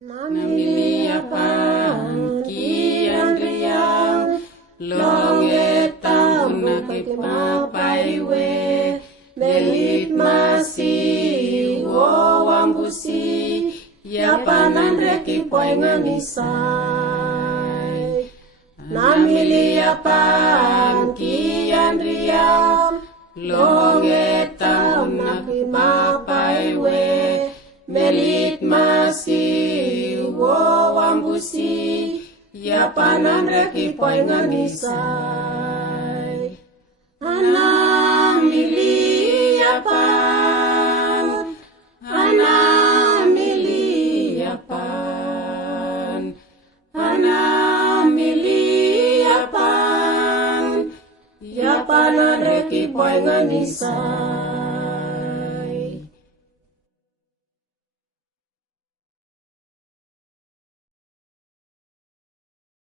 Namiliapan kian riang longetam nakipapaiwe belit masih wawambusi yapanan reki poingan isai. Namiliapan kian riang longetam nakipapaiwe belit masih wawambusi yapanan reki poingan isai. Anamiliapan, anamiliapan, anamiliapan yapanan reki poingan isai.